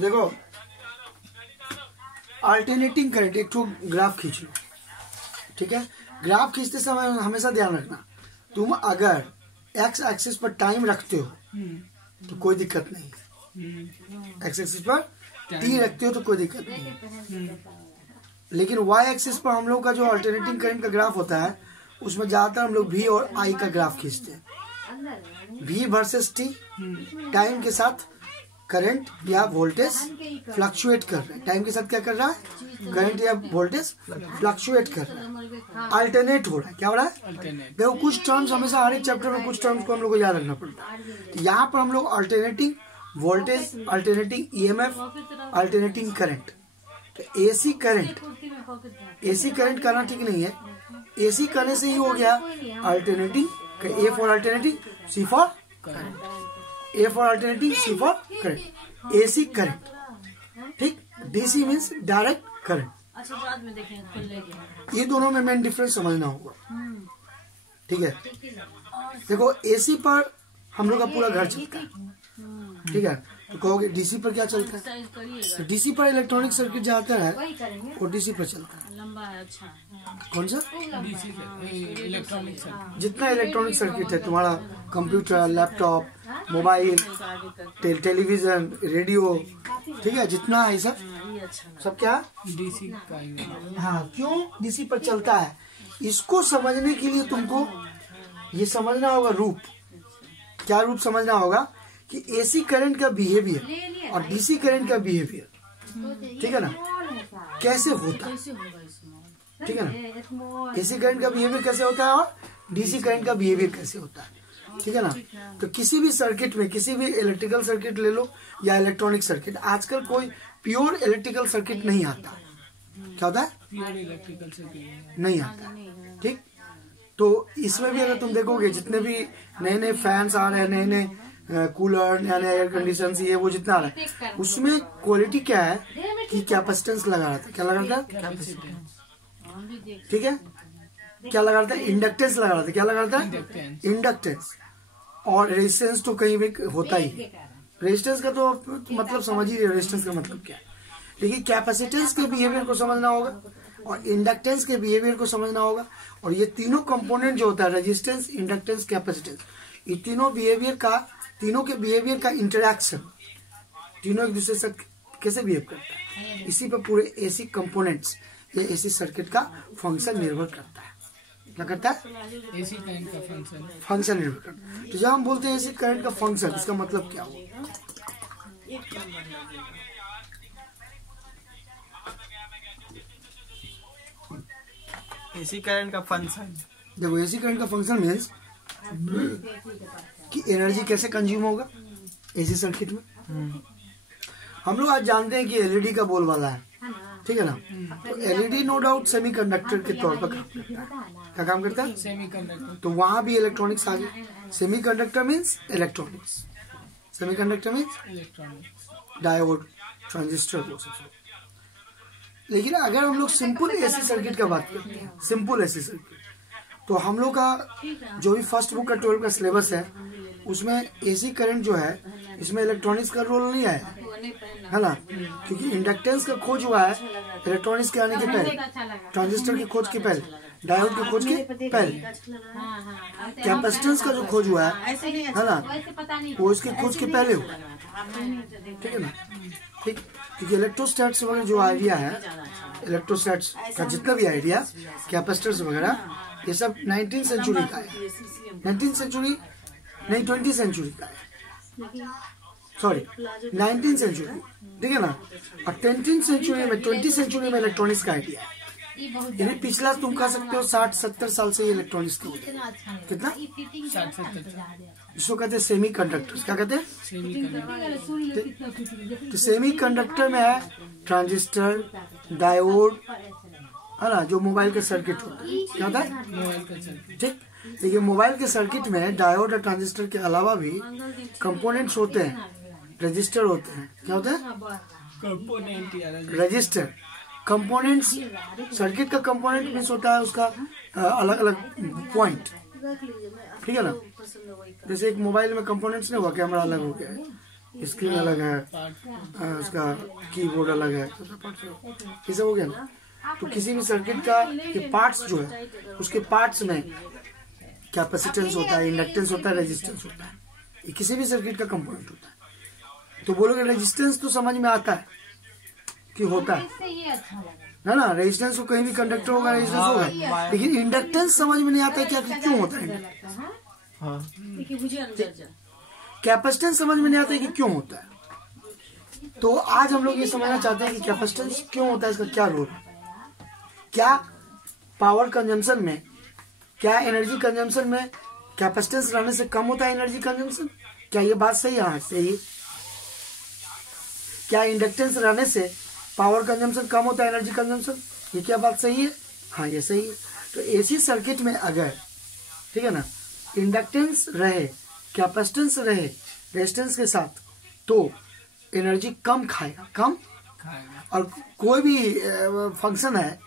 तो देखो alternating current, एक तो ग्राफ खींच लो, ठीक है। ग्राफ खींचते समय हमेशा ध्यान रखना, तुम अगर एक्स एक्सिस पर टाइम रखते हो तो कोई दिक्कत नहीं, एक्स एक्सिस पर टी रखते हो तो कोई दिक्कत नहीं। लेकिन वाई एक्सिस पर हम लोग का जो अल्टरनेटिंग करंट का ग्राफ होता है उसमें ज्यादातर हम लोग वी और आई का ग्राफ खींचते हैं। वी वर्सेस टी, टाइम के साथ करंट या वोल्टेज फ्लक्चुएट कर रहा है, टाइम के साथ क्या कर रहा है, करंट या वोल्टेज फ्लक्चुएट कर रहा है, अल्टरनेट हो रहा है। क्या हो रहा है? देखो कुछ टर्म्स हमेशा हर एक चैप्टर में कुछ टर्म्स को हम लोग को याद रखना पड़ता है। यहाँ पर हम लोग alternating voltage, alternating EMF, alternating current, तो एसी करंट, एसी करंट करना ठीक नहीं है, एसी करने से ही हो गया alternating, A for alternating, C for current, A for alternating, C for current, AC current, ठीक। DC means direct current. अच्छा बाद में देखेंगे, ये दोनों में मेन डिफरेंस समझना होगा, ठीक है। देखो एसी पर हम लोग का पूरा घर चलता है, ठीक है। तो कहोगे डीसी पर क्या चलता है, तो डीसी पर इलेक्ट्रॉनिक सर्किट जाता है वो डीसी पर चलता है। लंबा है, अच्छा कौन सा? डीसी इलेक्ट्रॉनिक सर्किट, जितना इलेक्ट्रॉनिक सर्किट है, तुम्हारा computer, laptop, mobile, television, radio, ठीक है, जितना है सब क्या डीसी का। हाँ, क्यों डीसी पर चलता है, इसको समझने के लिए तुमको ये समझना होगा रूप। क्या रूप समझना होगा कि एसी करंट का बिहेवियर और डीसी करंट का बिहेवियर, ठीक है ना, कैसे होता है, ठीक है ना। एसी करंट का बिहेवियर कैसे होता है और डीसी करंट का बिहेवियर कैसे होता है, ठीक है ना। तो किसी भी सर्किट में, किसी भी इलेक्ट्रिकल सर्किट ले लो या इलेक्ट्रॉनिक सर्किट, आजकल कोई प्योर इलेक्ट्रिकल सर्किट नहीं आता। क्या होता है? प्योर इलेक्ट्रिकल सर्किट नहीं आता, ठीक। तो इसमें भी अगर तुम देखोगे जितने भी नए नए फैंस आ रहे हैं, नए नए कूलर, नया नया एयर कंडीशन, ये वो जितना आ रहा है, उसमें क्वालिटी क्या है कि कैपेसिटेंस लगा रहा था। क्या लगा रहा था? ठीक है। क्या लगा रहा था? इंडक्टेंस लगा रहा था। क्या लगा रहा था? इंडक्टेंस। और रेजिस्टेंस तो कहीं भी होता ही, रेजिस्टेंस का तो मतलब समझ ही रहे, रेजिस्टेंस का मतलब क्या है। लेकिन कैपेसिटेंस के बिहेवियर को समझना होगा और इंडक्टेंस के बिहेवियर को समझना होगा। और ये तीनों कंपोनेंट जो होता है, रेजिस्टेंस, इंडक्टेंस, कैपेसिटेंस, ये तीनों बिहेवियर का, तीनों के बिहेवियर का इंटरेक्शन, तीनों एक दूसरे से कैसे बिहेव करता है, इसी पर पूरे एसी कंपोनेंट्स या एसी सर्किट का फंक्शन निर्भर करता है। क्या करता है? एसी करंट का फंक्शन निर्भर करता है। तो जब हम बोलते हैं एसी करंट का फंक्शन, इसका मतलब क्या हो? एसी करंट का फंक्शन, देखो एसी करंट का फंक्शन मीन्स कि एनर्जी कैसे कंज्यूम होगा एसी सर्किट में। हम लोग आज जानते हैं कि एलईडी का बोलबाला है, ठीक है ना। तो एलईडी नो डाउट सेमीकंडक्टर के तौर पर काम करता है। क्या काम करता है? सेमीकंडक्टर। तो वहां भी इलेक्ट्रॉनिक्स आ गई। Semiconductor means electronics, semiconductor means electronics, diode, transistor, वो सब। लेकिन अगर हम लोग सिंपल एसी सर्किट का बात करते हैं, सिंपल एसी सर्किट, तो हम लोग का जो भी फर्स्ट बुक का 12 का सिलेबस है उसमें एसी करंट जो है इसमें इलेक्ट्रॉनिक्स का रोल नहीं आया है ना, क्योंकि इंडक्टेंस का खोज हुआ है इलेक्ट्रॉनिक्स के आने के पहले, ट्रांजिस्टर की खोज के पहले, डायोड की खोज के पहले, कैपेसिटेंस का जो खोज हुआ है ना, वो इसकी खोज के पहले हुआ, ठीक है ना। ठीक, क्योंकि इलेक्ट्रोस्टैट्स वगैरह जो आइडिया है, इलेक्ट्रोस्टैट्स का जितना भी आइडिया, कैपेसिटर्स वगैरह, ये सब 19th सेंचुरी का है। 19th सेंचुरी नहीं, 20th सेंचुरी का है, सॉरी 19th सेंचुरी, ठीक है ना। और 20th सेंचुरी में, 20th सेंचुरी में इलेक्ट्रॉनिक्स का आइडिया है। यानी पिछला तुम कह सकते हो 60-70 साल से ये इलेक्ट्रॉनिक्स का कितना, 60-70, इसको कहते हैं सेमी कंडक्टर्स। क्या कहते हैं? तो सेमी कंडक्टर में है ट्रांजिस्टर, डायोड, है ना, जो मोबाइल के सर्किट होता है। क्या होता है? मोबाइल का सर्किट। ठीक। लेकिन मोबाइल के सर्किट में डायोड और ट्रांजिस्टर के अलावा भी कंपोनेंट्स होते हैं, रजिस्टर होते हैं। क्या होते हैं? कंपोनेंट या रजिस्टर। कंपोनेंट्स, सर्किट का कंपोनेंट मीन्स होता है उसका अलग अलग पॉइंट, ठीक है ना। जैसे एक मोबाइल में कंपोनेंट्स नहीं हुआ, कैमरा अलग हो गया है, स्क्रीन अलग है, पार्ट उसका कीबोर्ड अलग है, ये सब हो गया ना। तो किसी भी सर्किट का ये पार्ट्स जो है, उसके पार्ट्स में कैपेसिटेंस होता है, इंडक्टेंस होता है, रेजिस्टेंस होता है। ये किसी भी सर्किट का कंपोनेंट होता है। तो बोलोगे रेजिस्टेंस तो समझ में आता है कि होता है ना, रेजिस्टेंस तो कहीं भी कंडक्टर होगा, रेजिस्टेंस होगा, लेकिन इंडक्टेंस समझ में नहीं आता है कि क्यों होता है। कैपेसिटेंस समझ में नहीं आता है कि क्यों होता है। तो आज हम लोग ये समझना चाहते हैं कि कैपेसिटेंस क्यों होता है, इसका क्या रोल है, क्या पावर कंजम्पशन में, क्या एनर्जी कंजम्पशन में कैपेसिटेंस रहने से कम होता है एनर्जी कंजम्पशन। क्या ये बात सही है? हाँ सही है। क्या इंडक्टेंस रहने से पावर कंजम्पशन कम होता है एनर्जी कंजम्पशन, ये क्या बात सही है? हाँ ये सही है। तो एसी सर्किट में अगर, ठीक है ना, इंडक्टेंस रहे, कैपेसिटेंस रहे रेजिस्टेंस के साथ, तो एनर्जी कम खाएगा, कम खाएगा। और कोई भी फंक्शन है,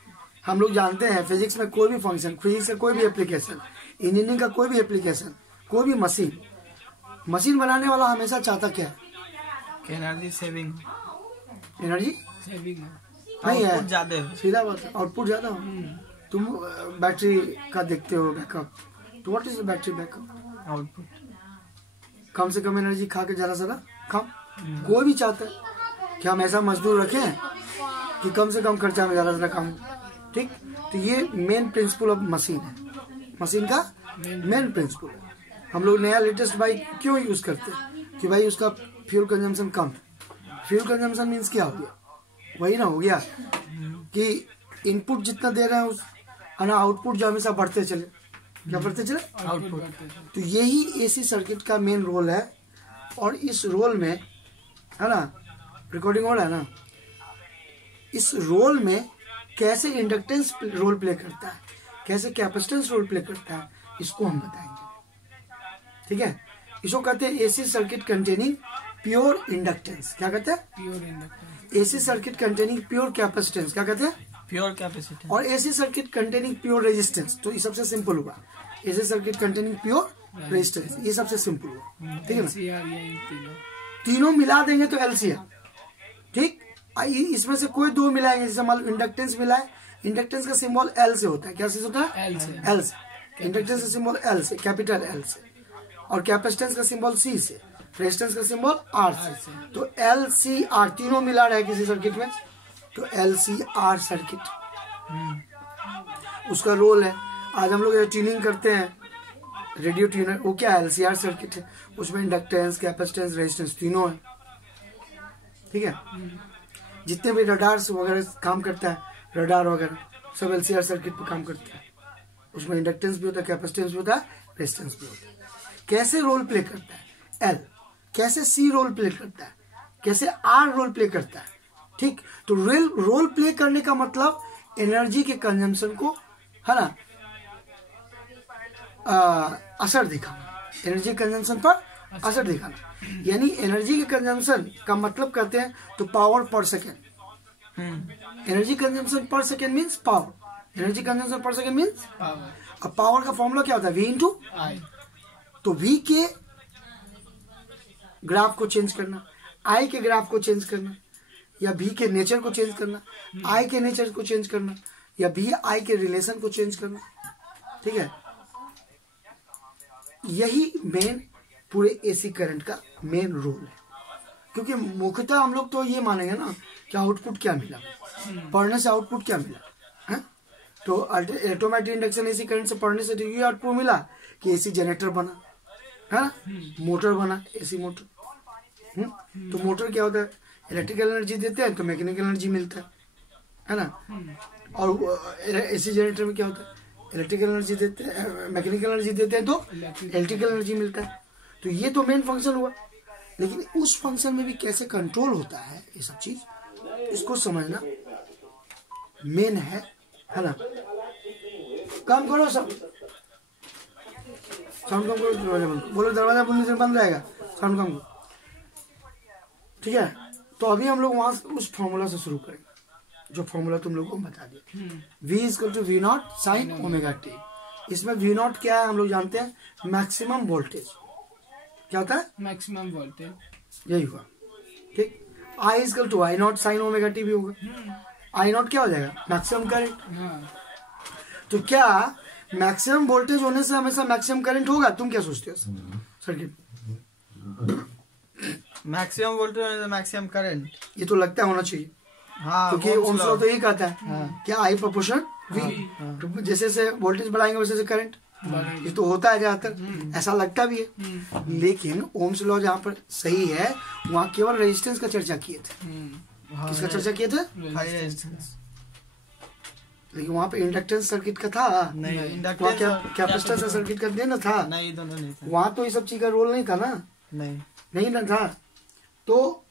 हम लोग जानते हैं फिजिक्स में कोई भी फंक्शन, फिजिक्स का कोई भी एप्लीकेशन, इंजीनियरिंग का कोई भी एप्लीकेशन, कोई भी मशीन बनाने वाला हमेशा चाहता क्या है? एनर्जी सेविंग, एनर्जी सेविंग नहीं है, ज्यादा है। सीधा बात है, आउटपुट ज्यादा हो। तुम बैटरी का देखते हो बैकअप, तो what is battery backup? Output कम से कम एनर्जी खा के ज्यादा से ज्यादा कम। कोई भी चाहता है कि हम ऐसा मजदूर रखें कि कम से कम खर्चा में ज्यादा से ज्यादा काम हो। ठीक, तो ये मेन प्रिंसिपल ऑफ मशीन है, मशीन का मेन प्रिंसिपल है। हम लोग नया लेटेस्ट बाइक क्यों यूज करते हैं कि भाई उसका फ्यूल कंजम्पशन कम है। फ्यूल कंजम्पशन मीन्स क्या हो गया? वही ना हो गया कि इनपुट जितना दे रहे हैं उस ना, आउटपुट जो हमेशा बढ़ते चले, क्या बढ़ते चले? आउटपुट। तो यही एसी सर्किट का मेन रोल है। और इस रोल में, है ना, रिकॉर्डिंग हो रहा है ना, इस रोल में कैसे इंडक्टेंस रोल प्ले करता है, कैसे कैपेसिटेंस रोल प्ले करता है, इसको हम बताएंगे। ठीक है, इसको कहते हैं AC circuit containing pure inductance. क्या कहते हैं? Pure inductance. AC circuit containing pure capacitance. क्या कहते हैं? Pure capacitance. और AC circuit containing pure resistance. तो ये सबसे सिंपल हुआ, AC circuit containing pure resistance, ये सबसे सिंपल हुआ। ठीक है ना, तीनों मिला देंगे तो एलसीआर। ठीक, इसमें से कोई दो मिलाएंगे, जैसे मान लो इंडक्टेंस मिला है, इंडक्टेंस का सिंबल एल से होता है। क्या से होता है? एल से। एल से। इंडक्टेंस का सिंबल एल से, कैपिटल एल से। और कैपेसिटेंस का सिंबल सी से, रेजिस्टेंस का सिंबल आर से। तो एल सी आर तीनों मिला रहा है किसी सर्किट में, तो एल सी आर सर्किट उसका रोल है। आज हम लोग ट्यूनिंग करते हैं, रेडियो ट्यूनर, वो क्या है? एलसीआर सर्किट है। उसमें इंडक्टेंस, कैपेसिटेंस, रेजिस्टेंस तीनों है। ठीक है, जितने भी रडार्स वगैरह काम करता है, रडार वगैरह सब एलसीआर सर्किट पे काम करते हैं। उसमें इंडक्टेंस भी होता है, कैपेसिटेंस भी होता है, रेजिस्टेंस भी होता है। कैसे रोल प्ले करता है एल, कैसे सी रोल प्ले करता है, कैसे आर रोल प्ले करता है। ठीक, तो रोल प्ले करने का मतलब एनर्जी के कंजम्पशन को, है ना, असर दिखाना, एनर्जी कंजम्पशन पर असर दिखाना। यानी एनर्जी के कंजम्पशन का मतलब कहते हैं तो पावर पर सेकेंड। एनर्जी कंजम्पशन पर second means power. Energy consumption पर सेकेंड मीन्स पावर। अब पावर का फॉर्मूला क्या होता है? V इंटू आई। तो V के ग्राफ को चेंज करना, I के ग्राफ को चेंज करना, या V के नेचर को चेंज करना, I के नेचर को चेंज करना, या V I के रिलेशन को चेंज करना। ठीक है, यही मेन पूरे एसी करंट का मेन रोल है। क्योंकि मुख्यतः हम लोग तो ये मानेंगे ना कि आउटपुट क्या मिला, पढ़ने से आउटपुट क्या मिला है? तो ऑटोमेटिक इंडक्शन एसी करंट से पढ़ने से ये आउटपुट मिला कि एसी जनरेटर बना, है ना, मोटर बना, एसी मोटर। तो मोटर क्या होता है? इलेक्ट्रिकल एनर्जी देते हैं तो मैकेनिकल एनर्जी मिलता है ना। और एसी जनरेटर में क्या होता है? इलेक्ट्रिकल एनर्जी देते हैं, मैकेनिकल एनर्जी देते हैं तो इलेक्ट्रिकल एनर्जी मिलता है। तो ये तो मेन फंक्शन हुआ, लेकिन उस फंक्शन में भी कैसे कंट्रोल होता है ये सब चीज, इसको समझना मेन है ना। काम करो सब, साउंड कम करो, दरवाजा बंद बोलो, दरवाजा बंद रहेगा, साउंड कम करो। ठीक है, तो अभी हम लोग वहां उस फॉर्मूला से शुरू करेंगे जो फॉर्मूला तुम लोग को बता दिया, V equal to V naught sine omega T. इसमें V नॉट क्या है हम लोग जानते हैं? Maximum voltage. क्या होता है? Maximum voltage. यही हुआ, ठीक। I equal to I naught sine omega T भी होगा। आई नॉट क्या हो जाएगा? Maximum current. तो क्या मैक्सिमम वोल्टेज होने से हमेशा मैक्सिमम करंट होगा? तुम क्या सोचते हो circuit? Maximum voltage maximum current, ये तो लगता है होना चाहिए। हाँ, क्योंकि ओम्स लॉ तो यही कहता है। हाँ। क्या आई प्रोपोर्शन वी। तो जैसे जैसे वोल्टेज बढ़ाएंगे वैसे वैसे करंट, ये तो होता है ज्यादातर, ऐसा लगता भी है। लेकिन ओम्स लॉ जहाँ पर सही है वहाँ केवल रेजिस्टेंस का चर्चा किए थे। किसका चर्चा किए थे? High resistance. लेकिन वहाँ पे इंडक्टेंस सर्किट का था नहीं, वहाँ इंडक्टेंस क्या और कैपेसिटेंस सर्किट का देना था? नहीं, दोनों नहीं था। वहाँ तो ये सब चीज का रोल नहीं था ना, नहीं ना था। तो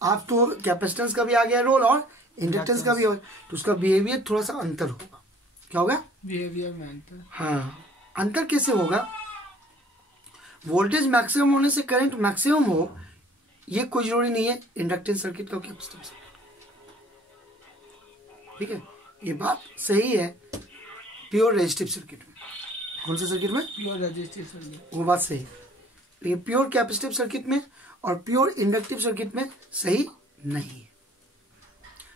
आप तो कैपेसिटेंस का भी आ गया रोल और इंडक्टेंस का भी हो, तो उसका बिहेवियर थोड़ा सा अंतर होगा। क्या होगा? बिहेवियर में अंतर। हाँ, अंतर कैसे होगा? वोल्टेज मैक्सिमम होने से करंट मैक्सिमम हो, ये कोई जरूरी नहीं है इंडक्टेंस सर्किट का, कैपेसिटेंस। ठीक है, ये बात सही है प्योर रेजिस्टिव सर्किट में। कौन से सर्किट में? प्योर रेजिस्टिव सर्किट, वो बात सही है। ये प्योर कैपेसिटिव सर्किट में और प्योर इंडक्टिव सर्किट में सही नहीं है।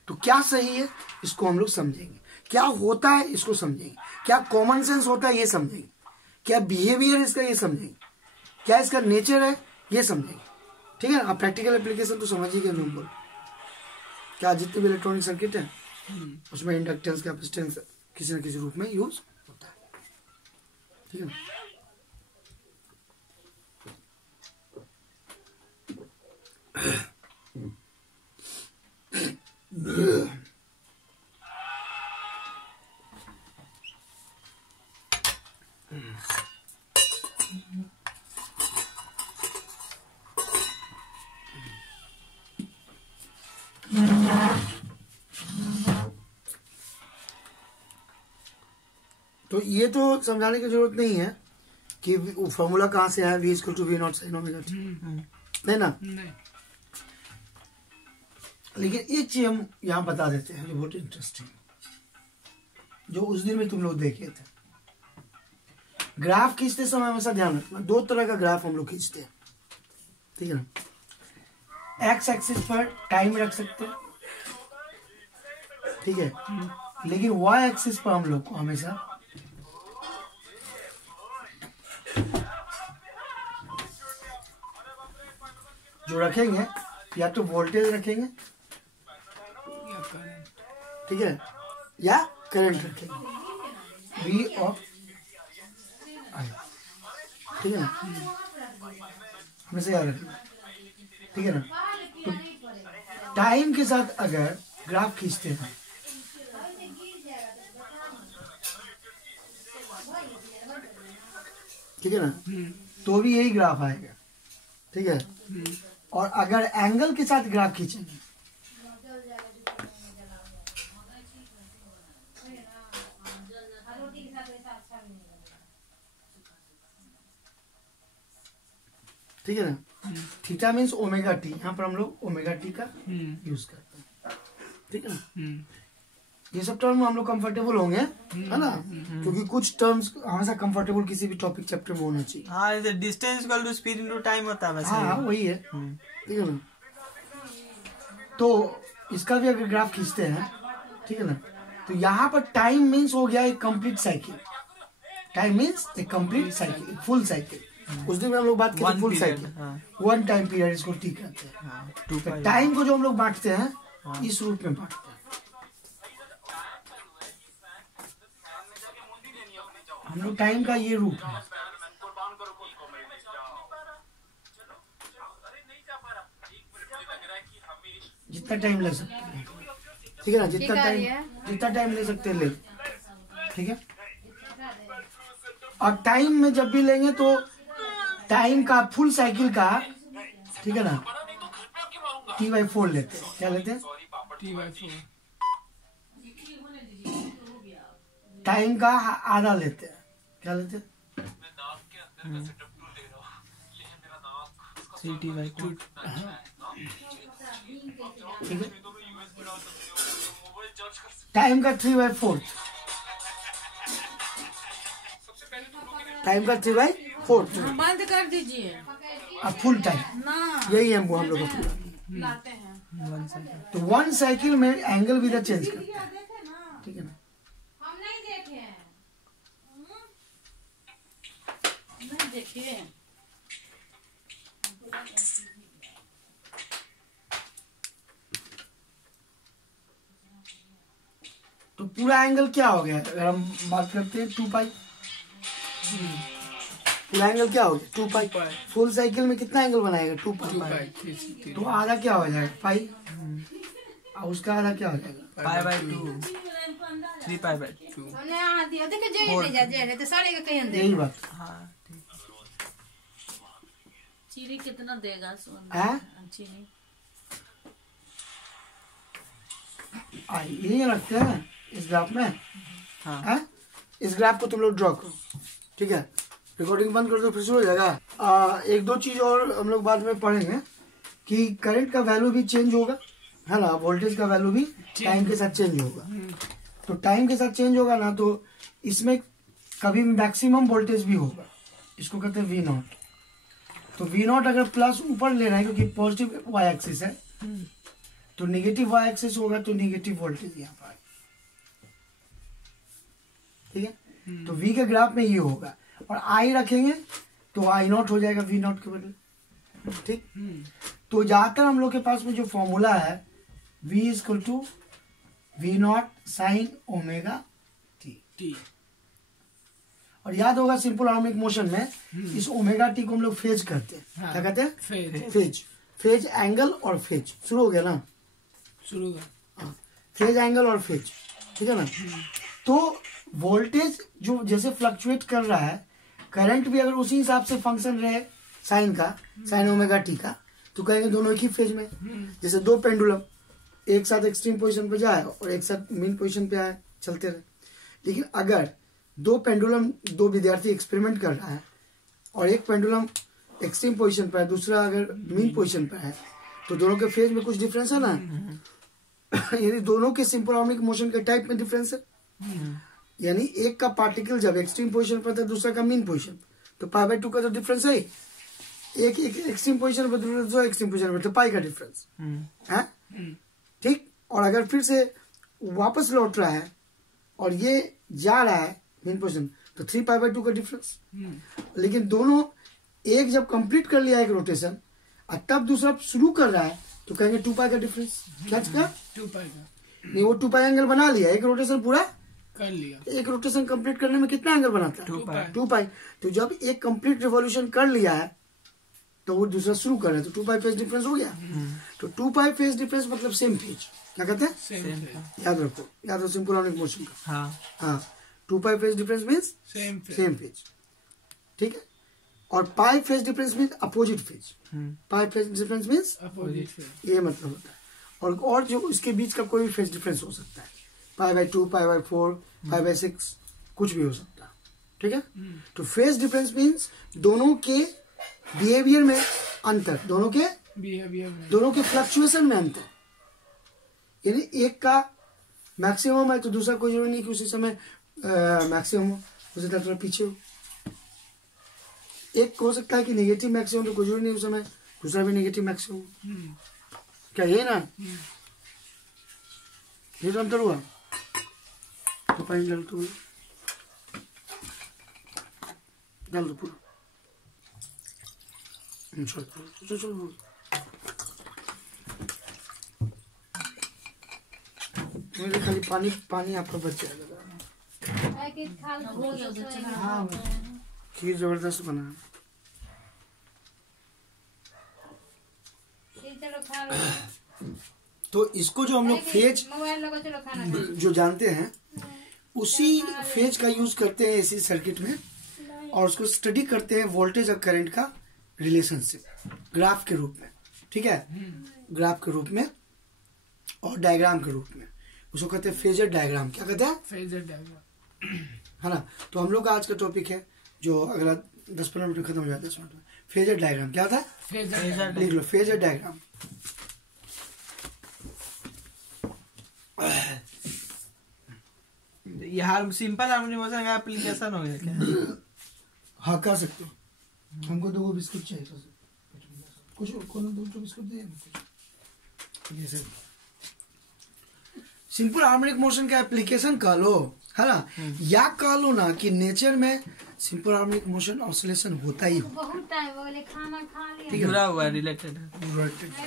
तो क्या सही है इसको हम लोग समझेंगे, क्या होता है इसको समझेंगे, क्या कॉमन सेंस होता है ये समझेंगे, क्या बिहेवियर इसका ये समझेंगे, क्या इसका नेचर है ये समझेंगे। ठीक है, आप प्रैक्टिकल एप्लीकेशन तो समझिएगा। जो बोल क्या जितने भी इलेक्ट्रॉनिक सर्किट है उसमें इंडक्टेंस कैपेसिटेंस किसी न किसी रूप में यूज होता है। ठीक है, तो ये तो समझाने की जरूरत नहीं है कि फॉर्मूला कहाँ से है, v equal to V naught sine omega T, नहीं ना। नहीं। लेकिन एक चीज हम यहाँ बता देते हैं जो बहुत इंटरेस्टिंग, जो उस दिन में तुम लोग देखे थे। ग्राफ खींचते समय हमेशा ध्यान रखना, दो तरह का ग्राफ हम लोग खींचते हैं। ठीक है ना, एक्स एक्सिस पर टाइम रख सकते हैं, ठीक है, लेकिन वाई एक्सिस पर हम लोग को हमेशा जो रखेंगे या तो वोल्टेज रखेंगे, ठीक है, या करंट रखेंगे, वी ऑफ आई। ठीक है ना, हमेशा याद रखेंगे। ठीक है ना, तो टाइम के साथ अगर ग्राफ खींचते हैं ठीक है ना, तो भी यही ग्राफ आएगा। ठीक है, और अगर एंगल के साथ ग्राफ खींचेंगे ठीक है ना, थीटा मीन्स ओमेगा टी, यहाँ पर हम लोग ओमेगा टी का यूज करते हैं। ठीक है ना, ये सब टर्म हम लोग कंफर्टेबल होंगे, है ना, क्योंकि कुछ टर्म्स हमेशा कंफर्टेबल किसी भी टॉपिक चैप्टर में होना चाहिए। हाँ, जैसे distance equal to speed into time होता है वैसे। हाँ, वही है। ठीक है ना, तो इसका भी अगर ग्राफ खींचते हैं, ठीक है ना, तो यहाँ पर टाइम मीन्स हो गया एक कंप्लीट साइकिल। टाइम मीन्स एक कंप्लीट साइकिल, फुल साइकिल। उस दिन में हम लोग बात करते हैं full cycle, one time period इसको टी कहते हैं। टाइम को जो हम लोग बांटते हैं इस रूप में बांटते हैं। हम लोग टाइम का ये रूप है। जितना टाइम ले सकते हैं, ठीक है ना, जितना टाइम ले सकते हैं ले, ठीक है। और टाइम में जब भी लेंगे तो टाइम का फुल साइकिल का, ठीक है ना, T/4 लेते हैं। क्या लेते हैं? T/4। टाइम का आधा लेते हैं। क्या लेते हैं? 3T/2। ठीक है, टाइम का 3/4, टाइम का 3/4। बंद कर दीजिए। और फुल टाइम, ना यही है हम लोग का पूरा। लाते हैं। 1 सेकंड। तो 1 साइकिल में एंगल भी इधर चेंज करता है, ठीक है ना। हम नहीं देखे हैं। नहीं देखिए। तो पूरा एंगल क्या हो गया अगर हम बात करते हैं 2 पाई, पूरा एंगल क्या हो गया 2 पाई। फुल साइकिल में कितना एंगल बनाएगा 2 पाई, तो आधा क्या हो जाएगा पाई, और उसका आधा क्या हो जाएगा π/2 3π/2। हमने यहाँ दिया देखे जे ले जा जे तो सारे का कहीं दे। यही बात हाँ ठीक। चीनी कितना देगा सोना? है। चीनी यही रखते हैं इस ग्राफ में। हाँ है? इस ग्राफ को तुम लोग ड्रॉ करो, ठीक है। रिकॉर्डिंग बंद कर दो फिर शुरू हो जाएगा। एक दो चीज और हम लोग बाद में पढ़ेंगे कि करंट का वैल्यू भी चेंज होगा, है ना, वोल्टेज का वैल्यू भी टाइम के साथ चेंज होगा। तो टाइम के साथ चेंज होगा ना, तो इसमें कभी मैक्सिमम वोल्टेज भी होगा, इसको कहते हैं V0। तो V0 अगर प्लस ऊपर ले रहे हैं क्योंकि पॉजिटिव वाई एक्सिस है, तो नेगेटिव वाई एक्सिस होगा तो नेगेटिव वोल्टेज यहाँ पर, ठीक है। तो V के ग्राफ में ये होगा, और I रखेंगे तो I0 हो जाएगा V0 के बदले, ठीक। तो ज्यादातर हम लोग के पास में जो फॉर्मूला है V = V0 sin omega t। और याद होगा सिंपल हार्मोनिक मोशन में इस ओमेगा टी को हम लोग फेज कहते हैं। हाँ, क्या कहते हैं? फेज। फेज एंगल और फेज, शुरू हो गया ना, शुरू का। फेज एंगल और फेज, ठीक है ना। तो वोल्टेज जो जैसे फ्लक्चुएट कर रहा है, करंट भी अगर उसी हिसाब से फंक्शन रहे साइन का, साइन ओमेगा टी का, तो कहेंगे दोनों एक ही फेज में। जैसे दो पेंडुलम एक साथ एक्सट्रीम पोजीशन पे जाए और एक साथ मीन पोजीशन पे आए, चलते रहे। लेकिन अगर दो पेंडुलम, दो विद्यार्थी एक्सपेरिमेंट कर रहा है और एक पेंडुलम एक्सट्रीम पोजीशन पर है, दूसरा अगर मीन पोजीशन पर है, तो दोनों के फेज में कुछ डिफरेंस है ना। यानी दोनों के सिंपल हार्मोनिक मोशन के टाइप में डिफरेंस है। यानी एक का पार्टिकल जब एक्सट्रीम पोजीशन पर था, दूसरा का मीन पोजीशन, तो π/2 का तो डिफरेंस है। एक एक्सट्रीम पोजीशन पर, दूसरा एक्सट्रीम पोजीशन पर, तो पाई का डिफरेंस है, ठीक। और अगर फिर से वापस लौट रहा है और ये जा रहा है मीन पोजीशन, तो 3π/2 का डिफरेंस। लेकिन दोनों एक जब कंप्लीट कर लिया एक रोटेशन और तब दूसरा शुरू कर रहा है, तो कहेंगे 2π का डिफरेंस। क्या 2π का नहीं, वो 2π एंगल बना लिया, एक रोटेशन पूरा कर लिया। एक रोटेशन कंप्लीट करने में कितना एंगल बनाता है? 2π। तो जब एक कंप्लीट रिवॉल्यूशन कर लिया है तो वो दूसरा शुरू कर रहा है, तो 2π फेज डिफरेंस हो गया। तो 2π फेज डिफरेंस मतलब सेम फेज। क्या कहते हैं? सेम। याद रखो, याद रखो सिंपल हार्मोनिक मोशन का। हाँ 2π phase difference means same same phase, ठीक है। और pi phase difference means opposite phase. Pi phase difference means opposite phase. ये मतलब होता है। और जो इसके बीच का कोई भी फेज डिफरेंस हो सकता है, π/2, π/4, π/6, कुछ भी हो सकता है, ठीक है। तो फेज डिफरेंस मीन्स दोनों के बिहेवियर में अंतर, दोनों के बिहेवियर में, दोनों के फ्लक्चुएशन में अंतर। यानी एक का मैक्सिमम है तो दूसरा कोई जरूरी नहीं कि उसी समय मैक्सिमम हो, उसी तरह थोड़ा पीछे हो। एक हो सकता है कि नेगेटिव मैक्सिमम, तो कोई जरूरी नहीं उस समय दूसरा भी नेगेटिव मैक्सिमम। क्या ये ना, ये तो अंतर हुआ। तो पानी डाल दो, डाल दो पूरा। चलो चलो मेरे खाली पानी पानी आपका बच जाएगा। हाँ खीर जबरदस्त बना है। तो इसको जो हम लोग फेज जो जानते हैं उसी फेज का यूज करते हैं इसी सर्किट में, और उसको स्टडी करते हैं वोल्टेज और करंट का रिलेशनशिप ग्राफ के रूप में, ठीक है। ग्राफ के रूप में और डायग्राम के रूप में, उसको कहते हैं फेजर डायग्राम। क्या कहते हैं? फेजर डायग्राम, है ना। तो हम लोग का आज का टॉपिक है जो अगला 10-15 मिनट में खत्म हो जाता है, 10 मिनट में। फेजर डायग्राम क्या था? फेजर लिख लो, फेजर डायग्राम। ये सिंपल हार्मोनिक मोशन का एप्लीकेशन हो गया क्या? हाँ कर सकते हो। हमको 2 बिस्कुट चाहिए। कुछ कौन दो बिस्कुट दे कुछ जैसे सिंपल हार्मोनिक मोशन का एप्लीकेशन कह लो, है ना, या कह लो ना कि नेचर में सिंपल हार्मोनिक मोशन ऑसिलेशन होता ही हो। बहुत टाइम हो गया, खाना खा लिया। ठीक है, जुड़ा हुआ रिलेटेड है।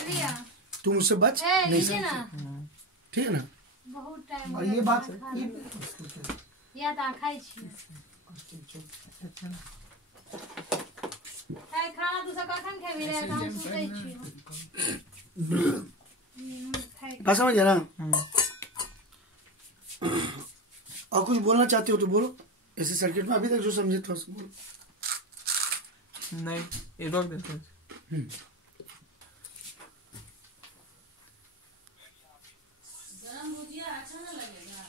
लिया तुम उससे बच नहीं लीजिए ना, सकते, ठीक है ना। बहुत टाइम और ये बात ये या तो खाई छी खाना तो सब कखन खेबी रे, हम सुतै छी। बात समझ गया ना। और कुछ बोलना चाहते हो तो बोलो, ऐसे सर्किट में अभी तक जो समझे थोड़ा सा बोलो। नहीं, ये रोक देते हैं। गरम भुजिया अच्छा ना लगेगा।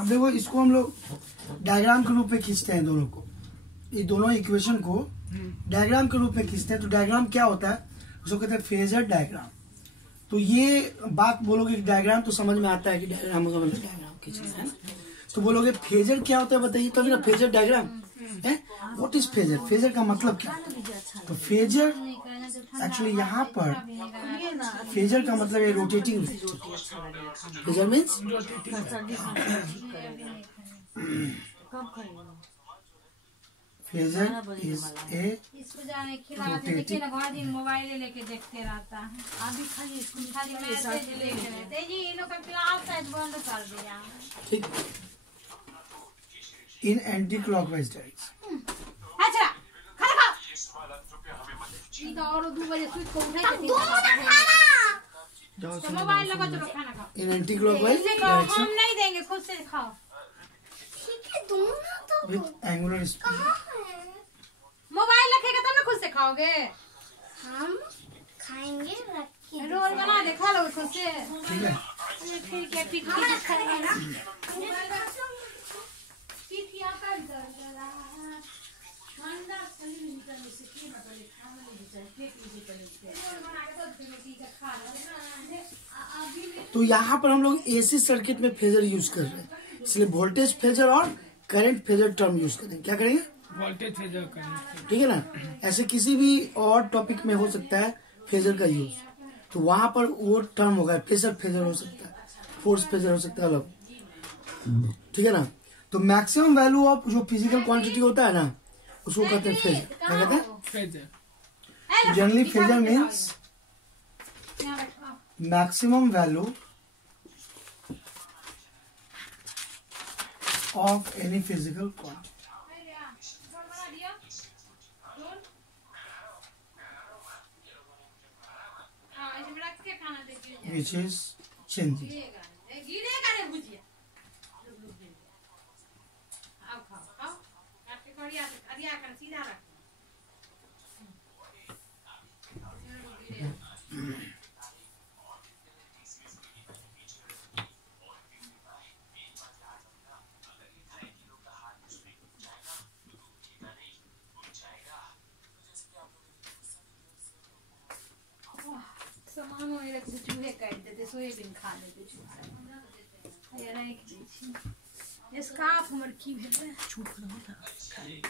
अब देखो इसको हम लोग डायग्राम के रूप में खींचते हैं, दोनों को, ये दोनों इक्वेशन को डायग्राम के रूप में खींचते हैं। तो डायग्राम क्या होता है, उसको कहते हैं फेजर डायग्राम। तो ये बात बोलोगे डायग्राम तो समझ में आता है कि डायग्राम का मतलब डायग्राम खींचना है ना। तो बोलोगे फेजर क्या होता है बताइए, तभी ना फेजर डायग्राम है। व्हाट इज फेजर, फेजर का मतलब क्या होता है। तो फेजर एक्चुअली यहाँ पर फेजर का मतलब है rotating. Phasor means phasor is a इसको जाने खिलाते, देखिए ना बहुत दिन मोबाइल लेके देखते रहता है। अभी खाली स्कूल खाली मैसेज लेके रहते जी, इन लोग का क्लास शायद बंद कर दिया। ठीक, इन एंटी क्लॉकवाइज डायरेक्शन। अच्छा खाना खा, ये तो और 2 बजे सुत को उठाई के तो मोबाइल लगा चलो खाना खाओ। इन एंटी क्लॉकवाइज हम डायरेक्शन नहीं देंगे, खुद से खाओ। With angular speed. मोबाइल रखेगा तब ना खुद से खाओगे। हम खाएंगे रखिए। रोल बना दे, खा लो खुद से। ठीक है, फिर क्या पिटिया खाएगा ना, पिटिया कर देगा। ठंडा खाली निकल से की मतलब खाना नहीं चाहिए, पेट में रोल बना के तो रोटी का खा लो। अभी तो यहाँ पर हम लोग एसी सर्किट में फेजर यूज कर रहे हैं, इसलिए वोल्टेज फेजर और करंट फेजर टर्म यूज करेंगे। क्या करेंगे, वोल्टेज फेजर करेंगे। ठीक है ना। ऐसे किसी भी और टॉपिक में हो सकता है फेजर का यूज, तो वहां पर वो टर्म होगा, प्रेशर फेजर हो सकता है, फोर्स फेजर हो सकता है अलग, ठीक है ना। तो मैक्सिमम वैल्यू ऑफ जो फिजिकल क्वांटिटी होता है ना, उसको कहते हैं फेजर। क्या कहते हैं, phasor. Generally phasor means maximum value of any physical quantity। which is changing. गिरेगा रे भुजिया आओ खाओ खाओ काट के करिया कर सीधा रख सामान वही रख चूहे काट देते सोयाबीन खा लेते चूहा ये नहीं की स्कार्फ हमर की भेल छूट रहा था खाली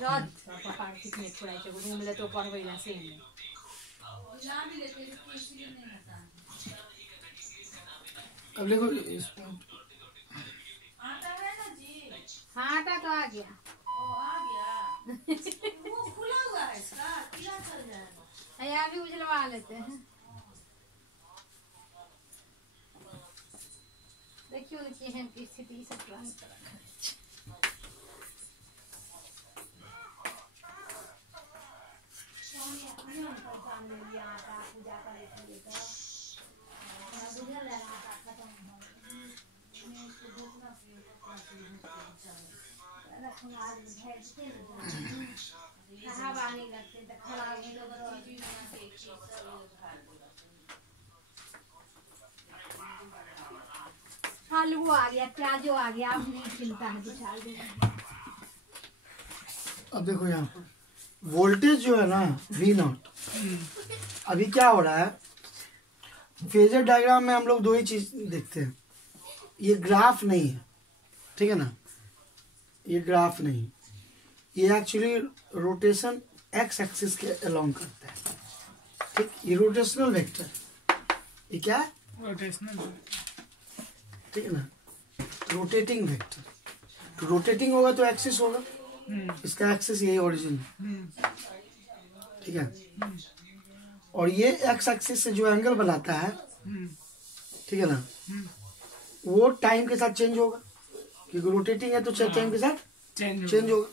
रात पापा कितने थोड़ा के रूम ले तो पढ़बै ना से में गुलाम भी लेते इसलिए नहीं होता अब देखो आटा है ना जी हाँ आटा तो आ गया ओ आ गया वो खुला हुआ है इसका कीड़ा चल जाएगा यहाँ भी उजलवा लेते हैं देखियो केहन की स्थिति सब रंग कर रखा आलू आ गया प्याजो आ गया अब नहीं चिंता है बिछाल देना अब देखो यहाँ पर वोल्टेज जो है ना V0 अभी क्या हो रहा है फेजर डायग्राम में हम लोग दो ही चीज देखते हैं ये ग्राफ नहीं है ठीक है ना ये ग्राफ नहीं ये एक्चुअली रोटेशन एक्स एक्सिस के अलोंग करता है ठीक ये रोटेशनल वेक्टर ये क्या है रोटेशनल ठीक है ना रोटेटिंग वेक्टर तो रोटेटिंग होगा तो एक्सिस होगा इसका एक्सिस यही ओरिजिन है ठीक है और ये एक्स एक्सिस से जो एंगल बनाता है ठीक है ना वो टाइम के साथ चेंज होगा क्योंकि रोटेटिंग है तो टाइम के साथ चेंज होगा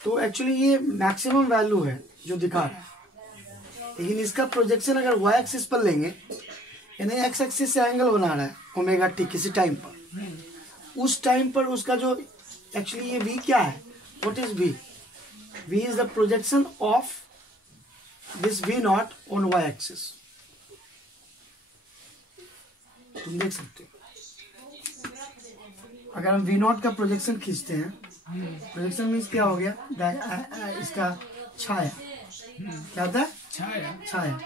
तो एक्चुअली ये मैक्सिमम वैल्यू है जो दिखा रहा है लेकिन इसका प्रोजेक्शन अगर वाई एक्सिस पर लेंगे यानी एक्स एक्सिस से एंगल बना रहा है ओमेगा टी किसी टाइम पर उस टाइम पर उसका जो एक्चुअली ये वी क्या है what is V V is the projection of this V0 on Y axis तुम देख सकते हो अगर हम V0 का प्रोजेक्शन खींचते हैं प्रोजेक्शन मीन्स क्या हो गया इसका छाया क्या होता है छाया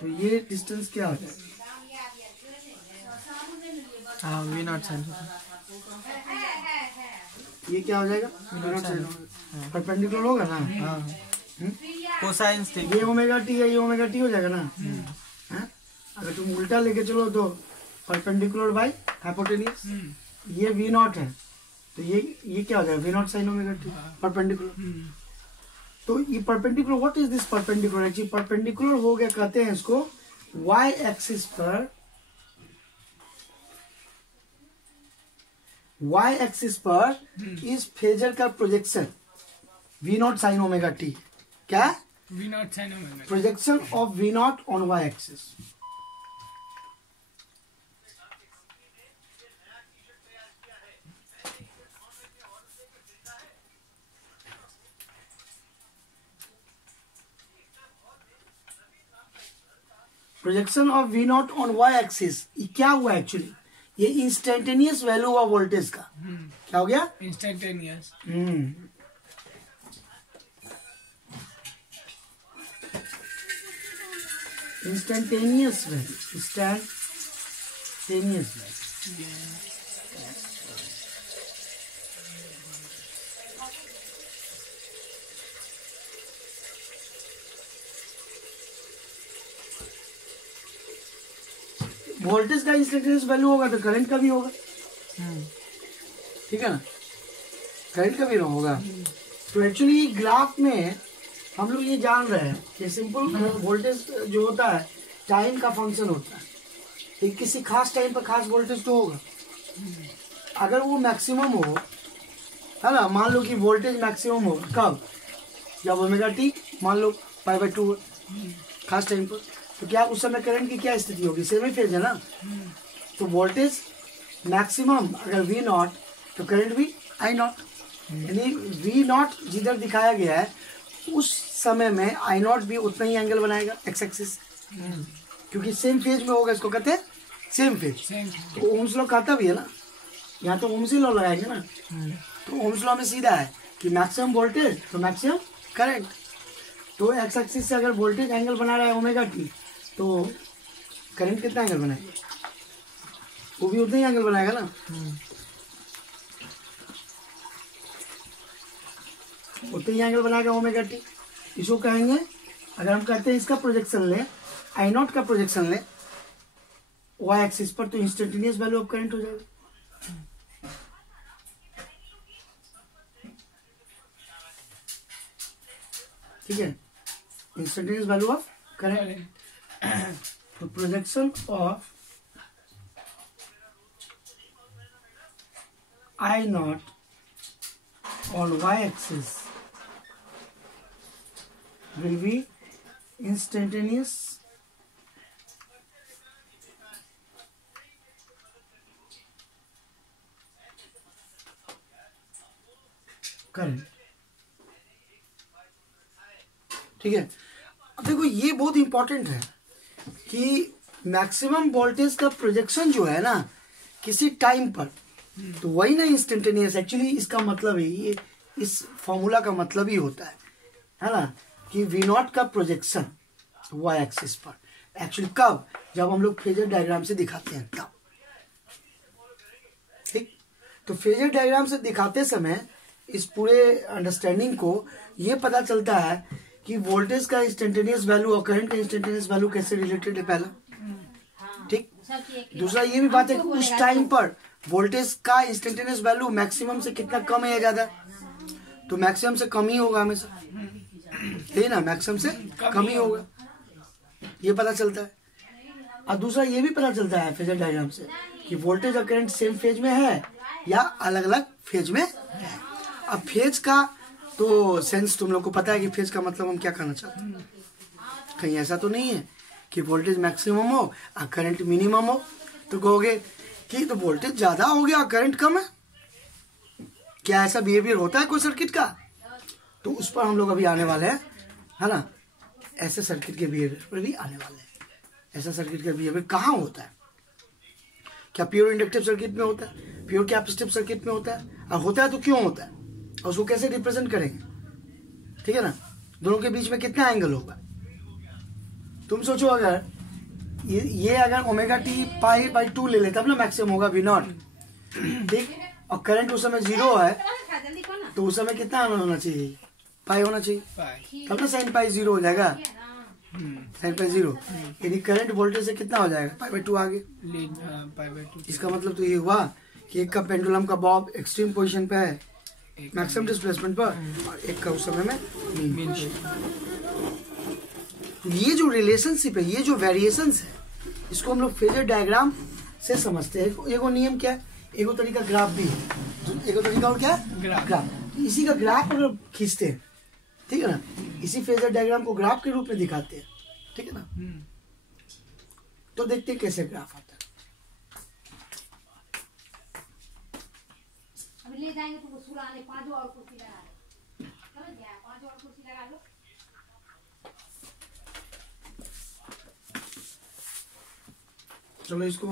तो ये डिस्टेंस क्या होता है हाँ V0 sin ये क्या हो जाएगा V0 sin परपेंडिकुलर होगा ना हाँ कोसाइन थीटा ये ओमेगा टी है ये ओमेगा टी हो जाएगा ना हाँ? अगर तुम उल्टा लेके चलो तो परपेंडिकुलर बाई हाइपोटेनियस ये V0 है तो ये क्या हो जाएगा V0 sin omega T perpendicular तो ये perpendicular what is this perpendicular actually perpendicular हो गया कहते हैं इसको y एक्सिस पर y एक्सिस पर इस फेजर का projection V0 sin omega T क्या V0 sin omega projection of V0 on y axis projection of V0 on y axis ये क्या हुआ एक्चुअली ये इंस्टेंटेनियस वैल्यू हुआ वोल्टेज का क्या हो गया instantaneous instantaneous value instantaneous value voltage का इंस्टेंटेनियस वैल्यू होगा तो करंट का भी होगा ठीक है ना करंट का भी होगा तो एक्चुअली ग्राफ में हम लोग ये जान रहे हैं कि सिंपल वोल्टेज जो होता है टाइम का फंक्शन होता है तो किसी खास टाइम पर खास वोल्टेज तो होगा अगर वो मैक्सिमम हो है ना मान लो कि वोल्टेज मैक्सिमम हो कब जब ओमेगा टी मान लो पाई/2 खास टाइम पर तो क्या उस समय करंट की क्या स्थिति होगी, सेम ही फेज है ना। तो वोल्टेज मैक्सिमम अगर वी नॉट तो करंट भी आई नॉट, यानी वी नॉट जिधर दिखाया गया है उस समय में आई नॉट भी उतना ही एंगल बनाएगा एक्स एक्सिस, क्योंकि सेम फेज में होगा, इसको कहते हैं सेम फेज। तो ओम्स लॉ कहता भी है ना, यहाँ तो ओम्स ही लॉ लगाएंगे ना। तो ओम्स लॉ में सीधा है कि मैक्सिमम वोल्टेज तो मैक्सिमम करंट। तो एक्स एक्सिस से अगर वोल्टेज एंगल बना रहा है ओमेगा टी, तो करंट कितना एंगल बनाएगा, वो भी उतना ही एंगल बनाएगा ना। उतना ही एंगल बनाएगा ओमेगा टी। इसको कहेंगे, अगर हम कहते हैं इसका प्रोजेक्शन ले, आई नॉट का प्रोजेक्शन ले वाई एक्सिस पर, तो इंस्टेंटेनियस वैल्यू ऑफ करंट हो जाएगा। ठीक है, इंस्टेंटेनियस वैल्यू ऑफ करंट। तो projection of I not on y-axis will be instantaneous current। ठीक है, अब देखो ये बहुत इंपॉर्टेंट है कि मैक्सिमम वोल्टेज का प्रोजेक्शन जो है ना किसी टाइम पर, तो वही ना इंस्टेंटेनियस। एक्चुअली इसका मतलब है, ये इस फॉर्मूला का मतलब ही होता है ना, कि वी नॉट का प्रोजेक्शन वाई एक्सिस पर एक्चुअली कब, जब हम लोग फेजर डायग्राम से दिखाते हैं तब। ठीक, तो फेजर डायग्राम से दिखाते समय इस पूरे अंडरस्टैंडिंग को ये पता चलता है कि वोल्टेज का इंस्टेंटेनियस वैल्यू और करंट का इंस्टेंटेनियस वैल्यू कैसे रिलेटेड है पहला। ठीक, दूसरा ये भी बात है कि उस टाइम पर वोल्टेज का इंस्टेंटेनियस वैल्यू मैक्सिमम से कितना कम है या ज्यादा, तो मैक्सिमम से कम ही होगा हमेशा, है ना, मैक्सिमम से कम ही होगा, ये पता चलता है। और दूसरा ये भी पता चलता है फेजर डायग्राम से कि वोल्टेज और करंट सेम फेज में है या अलग अलग फेज में है। अब फेज का तो सेंस तुम लोग को पता है कि फेज का मतलब हम क्या कहना चाहते हैं। कहीं ऐसा तो नहीं है कि वोल्टेज मैक्सिमम हो और करंट मिनिमम हो, तो कहोगे कि तो वोल्टेज ज्यादा हो गया और करंट कम है, क्या ऐसा बिहेवियर होता है कोई सर्किट का? तो उस पर हम लोग अभी आने वाले हैं, है ना। ऐसे सर्किट के बिहेवियर पर भी आने वाले हैं। ऐसा सर्किट का बिहेवियर कहाँ होता है? क्या प्योर इंडक्टिव सर्किट में होता है, प्योर कैपेसिटिव सर्किट में होता है? और होता है तो क्यों होता है, और उसको कैसे रिप्रेजेंट करेंगे? ठीक है ना, दोनों के बीच में कितना एंगल होगा? तुम सोचो, अगर ये अगर ओमेगा टी पाई बाई 2 ले ले तब ना मैक्सिमम होगा वी नॉट। ठीक, और करंट उस समय 0 है तो उस समय कितना होना चाहिए? पाई होना चाहिए, तब ना साइन पाई 0 हो जाएगा। साइन पाई 0 यानी करंट वोल्टेज से कितना हो जाएगा? पाई बाई 2 आगे। इसका मतलब तो ये हुआ कि एक का पेंडुलम का बॉब एक्सट्रीम पोजीशन पे है मैक्सिमम डिस्प्लेसमेंट पर, और एक का उस समय में मीन। ये जो रिलेशनशिप है, ये जो वेरिएशंस है, इसको हम लोग फेजर डायग्राम से समझते हैं। एगो नियम क्या है, एगो तरीका ग्राफ भी है। एगो तरीका और क्या है? ग्राफ। इसी का ग्राफ अगर खींचते हैं, ठीक है ना, इसी फेजर डायग्राम को ग्राफ के रूप में दिखाते हैं, ठीक है ना, तो देखते हैं कैसे ग्राफ आता है। अभी ले जाएंगे तो सुलाने 5 और कुर्सी लगा लो, समझ गया? 5 और कुर्सी लगा लो। चलो इसको